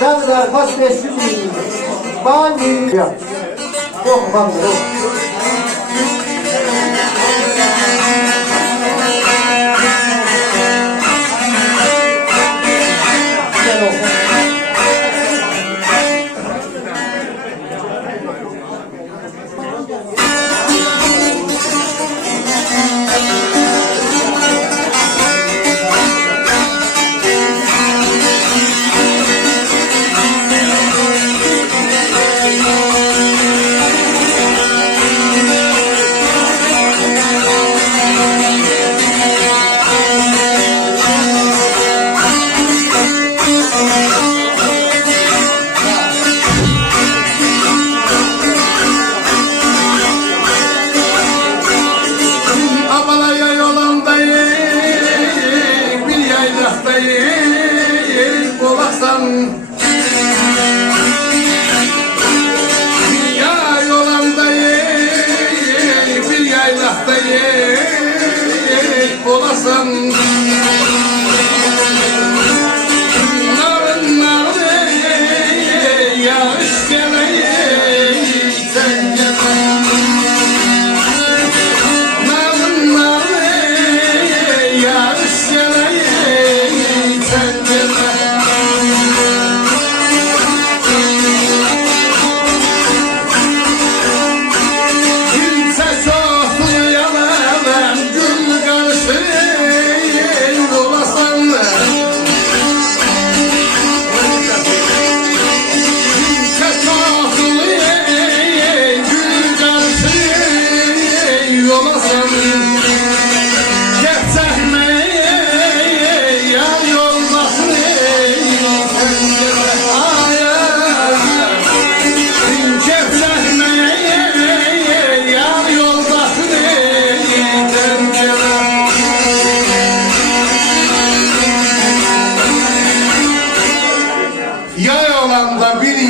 Zanzibar kaç 500 milyon. Bani. Yok. Yok bana yok.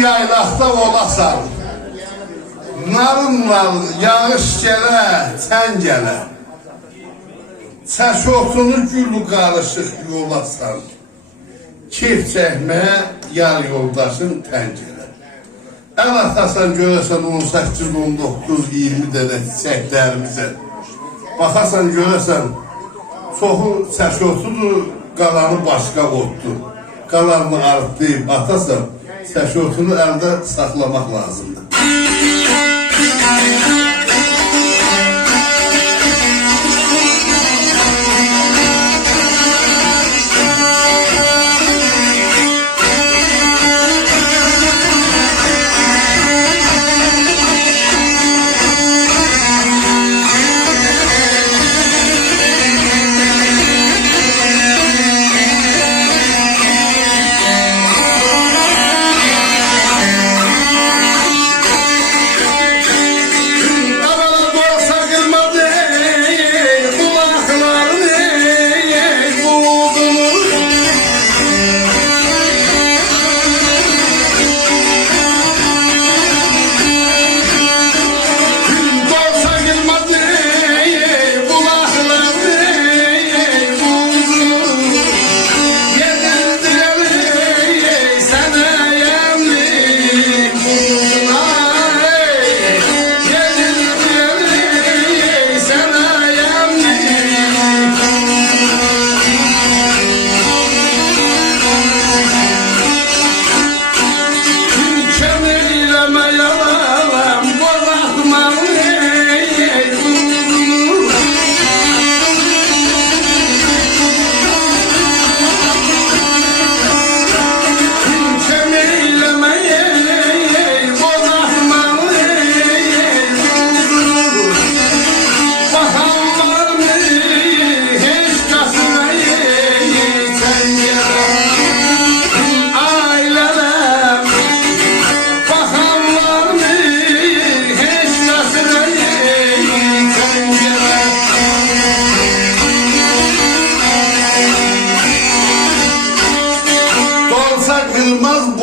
Yaylaqda olasan, narınla yağış gələ, sən gələ, çəşotunu gül qarışıq yolasan, keyf çəkməyə yar yoldaşın tən gələ. Əl atasan görəsən 18, 19, 20 dənə çiçəklərimizə, baxasan görəsən, çoxu çəşotudur, qalanı başqa otdur, qalanını arıqlayıb atasan, çəşotunu əldə saxlamaq lazımdır.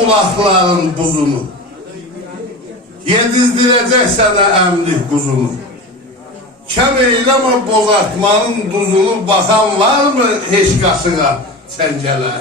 bulakların buzunu, yedizdirecek sana emlik kuzunu. Kəm eyləmə bozartmanın duzunu baxan var mı heç qasına çəngələr?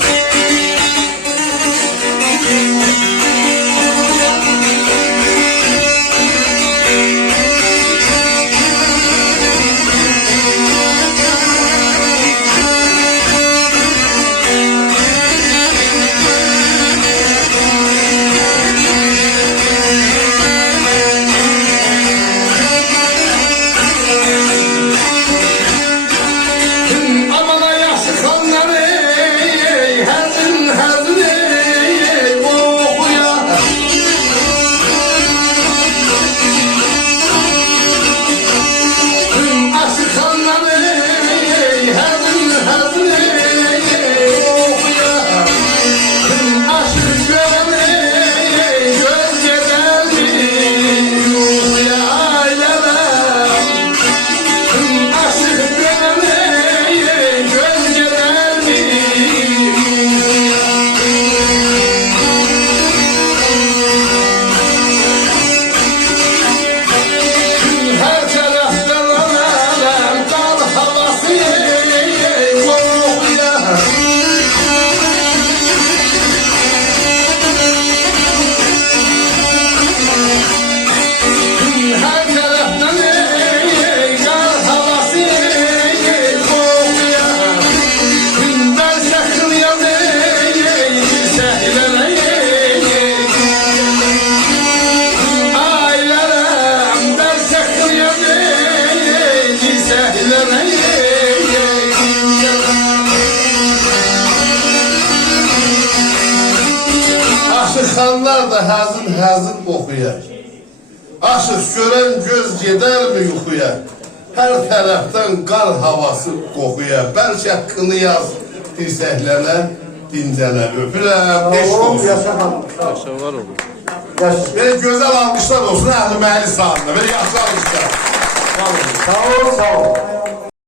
Xanlar da həzin oxuyar. Aşıq görən göz gedərmi yuxuya? Hər tərəfdən qar havası qoxuya. Bəlkə qını yaz dirsəklənə, dincələ. Öpürəm, eşq olsun. Yaşa var olur. Belə gözəl almışlar olsun, əhli məhli sağında. Belə yaxşı almışlar. Sağ ol, sağ ol.